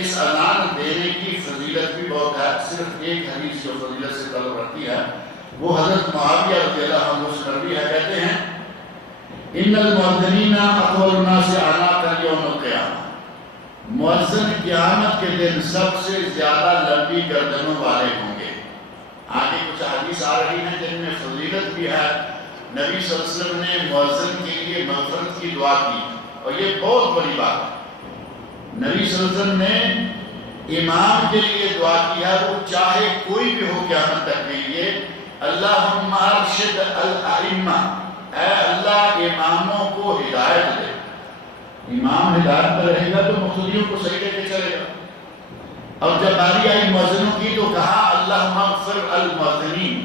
اس اذان دینے کی فضیلت بھی بہت ہے. صرف ایک حدیث جو فضیلت سے تعلق رکھتی ہے وہ حضرت معاویہ رضی اللہ عنہ سے مروی ہے. کہتے ہیں ان المؤذنین اطول الناس اعناقا یوم القیامہ. مؤذن قیامت کے دن سب سے زیادہ لمبی گردنوں والے ہوں گے. آگے کچھ حدیث آ رہی ہیں جن میں فضیلت بھی ہے. نبی صلی اللہ علیہ وسلم نے مؤذن کے لیے مغفرت کی دعا کی اور یہ بہت بڑی بات ہے. نبی صلی اللہ علیہ وسلم نے امام کے لیے دعا کی ہے، وہ چاہے کوئی بھی ہو قیامت تک کے لیے. اللہم ارشد الائمہ، اے اللہ اماموں کو ہدایت دے. امام ہدایت پر رہے گا تو مقتدیوں کو صحیح لے کے چلے گا. اور جب باری آئی مؤذنوں کی تو کہا اللہم اغفر المؤذنین،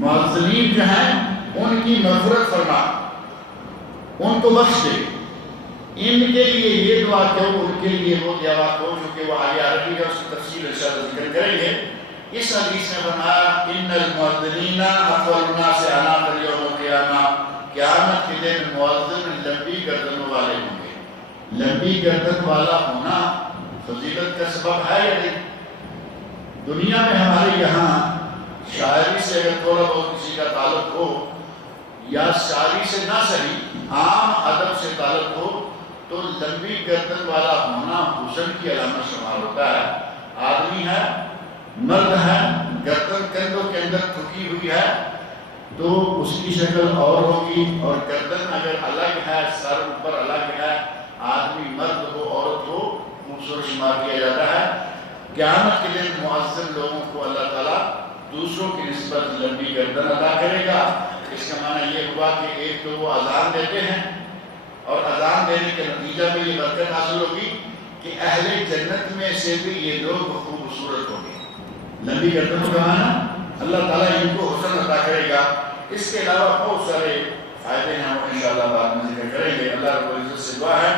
مؤذنین جو ہیں ان کی مغفرت فرما، ان کو بخش دے. ان کے لیے یہ دعا کرو، ان کے لیے وہ دعا کرو جو کہ وہ آگے آ رہی ہے، اس کی تفصیل انشاءاللہ ذکر کریں گے. اس حدیث میں فرمایا ان المؤذنین اطول الناس اعناقا یوم القیامہ. قیامت کے دن مؤذن لمبی گردنوں والے ہوں گے. لمبی گردن والا ہونا فضیلت کا سبب ہے یا نہیں؟ دنیا میں ہمارے یہاں شاعری سے اگر تھوڑا بہت کسی کا تعلق ہو یا شاعری سے نہ صحیح عام ادب سے تعلق ہو تو لمبی گردن والا ہونا حسن کی علامت شمار ہوتا ہے. آدمی ہے، مرد ہے، گردن کندھوں کے اندر تھکی ہوئی ہے تو اس کی شکل اور ہوگی، اور گردن اگر الگ ہے، سر اوپر الگ ہے، آدمی مرد ہو عورت ہو، خوبصورت شمار کیا جاتا ہے. قیامت کے دن مؤذن لوگوں کو اللہ تعالیٰ دوسروں کی نسبت لمبی گردن عطا کرے گا. اس کا معنی یہ ہوا کہ ایک تو وہ اذان دیتے ہیں اور اذان دینے کے نتیجہ میں یہ برکت حاصل ہوگی کہ اہل جنت میں سے بھی یہ لوگ خوبصورت ہوں گے. لمبی گردنوں کا معنی اللہ تعالیٰ ان کو حسن عطا کرے گا. اس کے علاوہ بہت سارے فائدے ہیں، وہ انشاءاللہ بعد میں ذکر کریں گے. اللہ رب العزت سے دعا ہے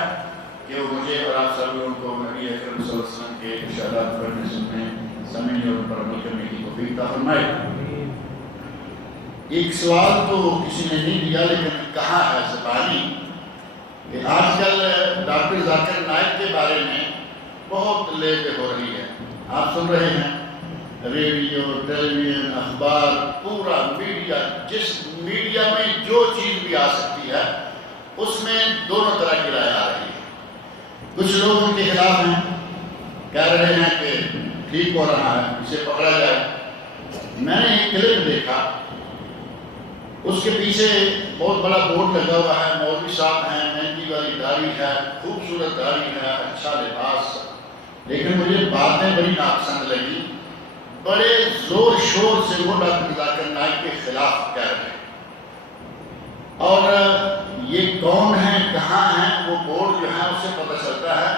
کہ وہ مجھے اور آپ سب لوگوں کو نبی اکرم صلی اللہ علیہ وسلم کے ارشادات پڑھنے سننے سمجھنے اور ان پر عمل کرنے کی توفیق عطا فرمائے. ایک سوال تو کسی نے نہیں دیا لیکن کہا ہے زبانی کہ آج کل ڈاکٹر ذاکر نائک کے بارے میں بہت لیب ہو رہی ہے. آپ سن رہے ہیں ریڈیو، ٹیلی ویژن، اخبار، پورا میڈیا، جس میڈیا میں جو چیز بھی آ سکتی ہے اس میں دونوں طرح کی رائے آ رہی ہے. کچھ لوگ ان کے خلاف ہیں، کہہ رہے ہیں کہ ٹھیک ہو رہا ہے، اسے پکڑا جائے. میں نے ایک کلپ دیکھا، اس کے پیچھے بہت بڑا بورڈ لگا ہوا ہے، مولوی صاحب ہیں، مہندی والی داڑھی ہے، خوبصورت داڑھی ہے، اچھا لباس، لیکن مجھے باتیں بڑی ناپسند لگی. بڑے زور شور سے وہ ڈاکٹر ذاکر نائک کے خلاف کہہ رہے ہیں. اور یہ کون ہیں، کہاں ہیں، وہ بورڈ جو ہے اس سے پتہ چلتا ہے.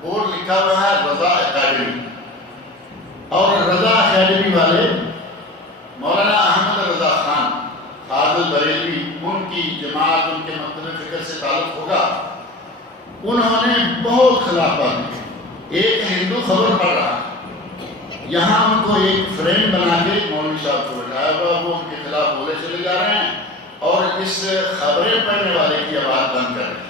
بورڈ لکھا ہوا ہے رضا اکیڈمی، اور رضا اکیڈمی والے مولانا احمد رضا خلاف باتیں. ایک ہندو خبر پڑھ رہا ہے، یہاں ان کو ایک فریم بنا کے مولوی صاحب کو بٹھایا ہوا، وہ ان کے خلاف بولے چلے جا رہے ہیں اور اس خبریں پڑھنے والے کی آواز بند کر رہے ہیں.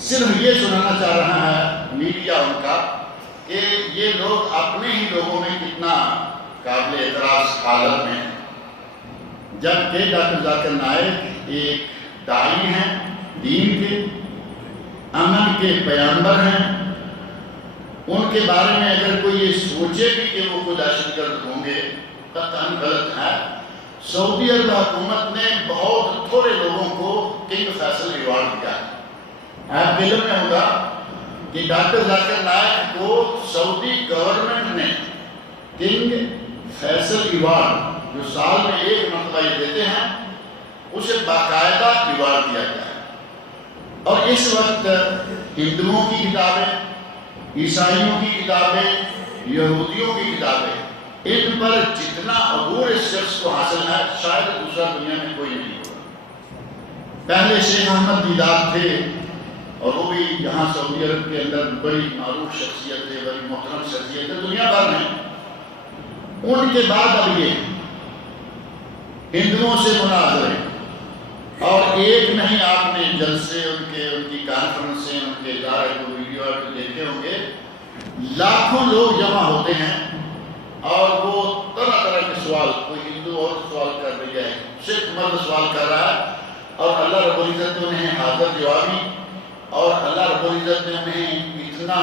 صرف یہ سنانا چاہ رہا ہے میڈیا ان کا کہ یہ لوگ اپنے ہی لوگوں میں کتنا قابل اعتراض حالت میں ہیں. جبکہ ڈاکٹر ذاکر نائک ایک داعی ہیں، دین کے، امن کے پیغمبر ہیں. ان کے بارے میں اگر کوئی یہ سوچے بھی کہ وہ کوئی دہشت گرد ہوں گے، قطعاً غلط ہے. سعودی عرب حکومت نے بہت تھوڑے لوگوں کو کنگ فیصل ایوارڈ دیا ہے. آپ کے علم میں ہوگا کہ ڈاکٹر ذاکر نائک کو سعودی گورنمنٹ نے کنگ فیصل ایوارڈ، جو سال میں ایک مرتبہ یہ دیتے ہیں، اسے باقاعدہ ایوارڈ دیا گیا ہے. اور اس وقت ہندوؤں کی کتابیں، عیسائیوں کی کتابیں، یہودیوں کی کتابیں، ان پر جتنا عبور اس شخص کو حاصل ہے شاید دوسرا دنیا میں کوئی نہیں ہوگا. پہلے شیخ احمد دیدار تھے اور وہ بھی یہاں سعودی عرب کے اندر بڑی معروف شخصیت ہے، بڑی محترم شخصیت ہے دنیا بھر میں. ان کے بعد اب یہ ہندوؤں سے مناظرے، اور ایک نہیں، آپ نے جلسے ان کی کانفرنسیں، ان کے ادارے کو ویڈیو آپ دیکھے ہوں گے. لاکھوں لوگ جمع ہوتے ہیں اور وہ طرح طرح کے سوال، کوئی ہندو اور سوال کر رہی ہے، سکھ مرد سوال کر رہا ہے، اور اللہ رب العزت نے انہیں حاضر جوابی اور اللہ رب العزت نے انہیں اتنا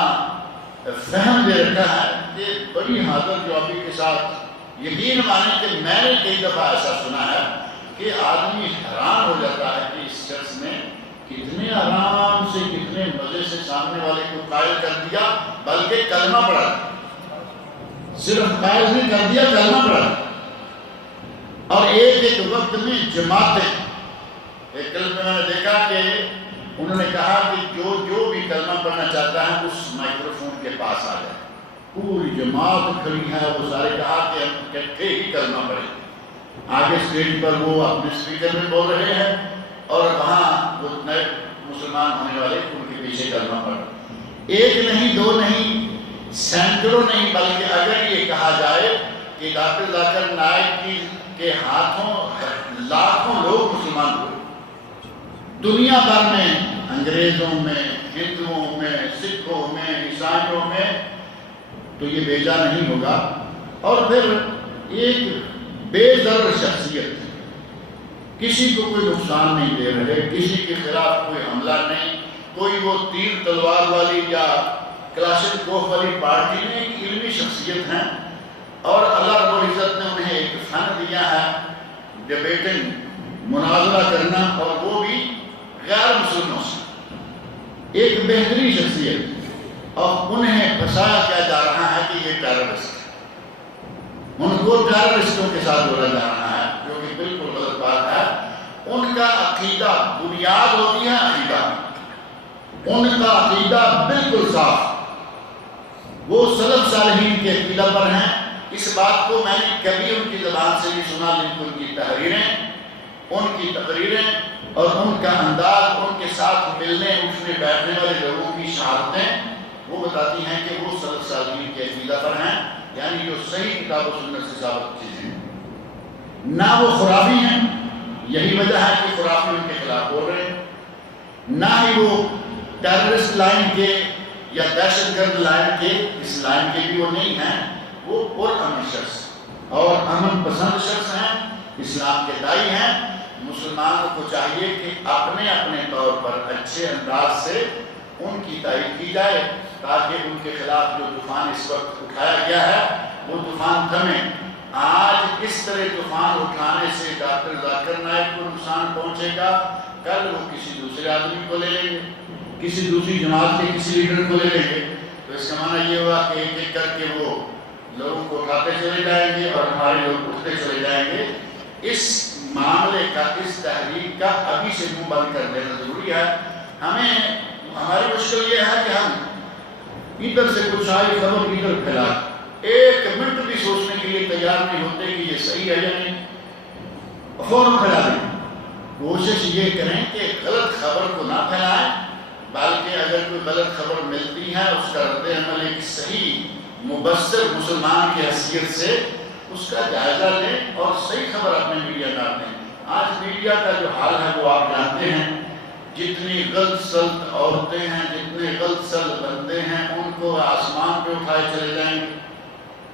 فہم دے رکھا ہے کہ بڑی حاضر جوابی کے ساتھ یقین مانے کہ میں نے کئی دفعہ ایسا سنا ہے کہ آدمی حیران ہو جاتا ہے کہ اس شخص نے کتنے آرام سے، کتنے مزے سے سامنے والے کو قائل کر دیا، بلکہ کلمہ پڑھا. صرف قائل نہیں کر دیا، کلمہ پڑھا. اور ایک وقت میں جماعتیں، ایک کلمہ میں نے دیکھا کہ انہوں نے کہا کہ جو بھی کلمہ پڑھنا چاہتا ہے اس مائکروفون کے پاس آ جائے. پوری جماعت کھڑی ہے، وہ سارے کہا کہ ہم اکٹھے ہی کلمہ پڑھیں. آگے اسٹیج پر وہ اپنے اسپیکر میں بول رہے ہیں اور وہاں وہ نئے مسلمان ہونے والے ان کے پیچھے کلمہ پڑھ. ایک نہیں، دو نہیں، سینکڑوں نہیں، بلکہ اگر یہ کہا جائے کہ ڈاکٹر ذاکر نائک کے ہاتھوں لاکھوں لوگ مسلمان ہوئے دنیا بھر میں، انگریزوں میں، ہندوؤں میں، سکھوں میں، عیسائیوں میں، تو یہ بیجا نہیں ہوگا. اور پھر ایک بے ضرر شخصیت، کسی کو کوئی نقصان نہیں دے رہے، کسی کے خلاف کوئی حملہ نہیں، کوئی وہ تیر تلوار والی یا کلاشنکوف والی پارٹی نہیں، ایک علمی شخصیت ہیں. اور اللہ رب العزت نے انہیں ایک فن دیا ہے، ڈیبیٹنگ، مناظرہ کرنا، اور وہ بھی غیر مسلموں سے. ایک بہترین شخصیت، اور انہیں پھنسایا کیا جا رہا ہے کہ یہ ٹیررسٹ ہے. ان کو ٹیررسٹوں کے ساتھ جوڑا جا رہا ہے، جو کہ بالکل غلط بات ہے. ان کا عقیدہ، بنیاد ہوتی ہے عقیدہ، ان کا عقیدہ بالکل صاف، وہ سلف صالحین کے عقیدہ پر ہیں. اس بات کو میں نے کبھی ان کی زبان سے نہیں سنا، لیکن ان کی تحریریں، ان کی تقریریں اور ان کا انداز، ان کے ساتھ ملنے اٹھنے بیٹھنے والے لوگوں کی شہادتیں، وہ بتاتی ہیں کہ وہ سلف صالحین کے عقیدہ پر ہیں، یعنی جو صحیح کتاب و سنت سے ثابت چیزیں ہیں. نہ وہ خرافی ہیں، یہی وجہ ہے کہ خرافی ان کے خلاف بول رہے ہیں. نہ ہی وہ ٹیررسٹ لائن کے یا دہشت گرد لائن کے، اس لائن کے بھی وہ نہیں ہیں. وہ پرامن شخص اور امن پسند شخص ہیں، اسلام کے داعی ہیں. مسلمانوں کو چاہیے کہ اپنے اپنے طور پر اچھے انداز سے ان کی تائید کی جائے، تاکہ ان کے خلاف جو طوفان اس وقت اٹھایا گیا ہے وہ طوفان تھمے. آج اس طرح طوفان اٹھانے سے ڈاکٹر ذاکر نائک کو نقصان پہنچے گا، کل وہ کسی دوسرے آدمی کو لے لیں گے، کسی دوسری جماعت کے کسی لیڈر کو لے لیں گے. تو اس کا معنی یہ ہوا کہ ایک ایک کر کے وہ لوگوں کو اٹھاتے چلے جائیں گے اور ہمارے لوگ اٹھتے چلے جائیں گے. اس معاملے کا، اس تحریک کا ابھی سے منہ بند کر دینا ضروری ہے. ہماری مشکل یہ ہے کہ ہم ادھر سے کچھ آئی خبر ادھر پھیلا، ایک منٹ بھی سوچنے کے لیے تیار نہیں ہوتے کہ یہ صحیح ہے یا نہیں، فوراً پھیلا دیں. کوشش یہ کریں کہ غلط خبر کو نہ پھیلائیں بلکہ اگر کوئی غلط خبر ملتی ہے اس کا رد عمل ایک صحیح مبصر مسلمان کی حیثیت سے اس کا جائزہ لیں اور صحیح خبر اپنے میڈیا میں دیں۔ آج میڈیا کا جو حال ہے وہ آپ جانتے ہیں، جتنی غلط سلط عورتیں ہیں، جتنے غلط سلط بندے ہیں، ان کو آسمان پہ اٹھائے چلے جائیں گے،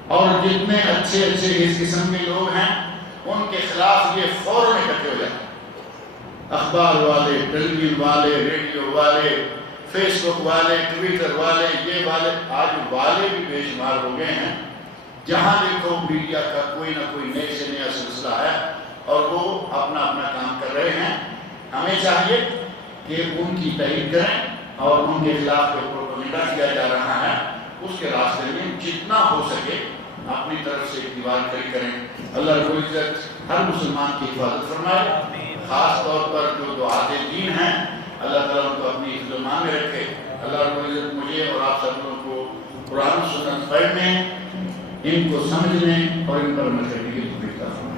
اور جتنے اچھے اچھے اس قسم کے لوگ ہیں ان کے خلاف یہ فوراً اکٹھے ہو جائیں۔ اخبار والے، ٹیلی ویژن والے، ریڈیو والے، فیس بک والے، ٹویٹر والے، یہ والے، آج والے بھی بے شمار ہو گئے ہیں۔ جہاں دیکھو میڈیا کا کوئی نہ کوئی نئے سے نیا سلسلہ ہے اور وہ اپنا اپنا کام کر رہے ہیں۔ ہمیں چاہیے کہ ان کی تائید کریں اور ان کے خلاف جو پروپیگنڈا کیا جا رہا ہے اس کے راستے میں جتنا ہو سکے اپنی طرف سے ایک دیوار کھڑی کریں۔ اللہ رب العزت ہر مسلمان کی حفاظت فرمائے، خاص طور پر جو دعات دین ہیں اللہ تعالیٰ ان کو اپنی حفظ و امان میں رکھے۔ اللہ رب العزت مجھے اور آپ سب لوگوں کو قرآن و سنت پڑھنے، ان کو سمجھنے اور ان پر عمل کرنے کی توفیق عطا فرمائے۔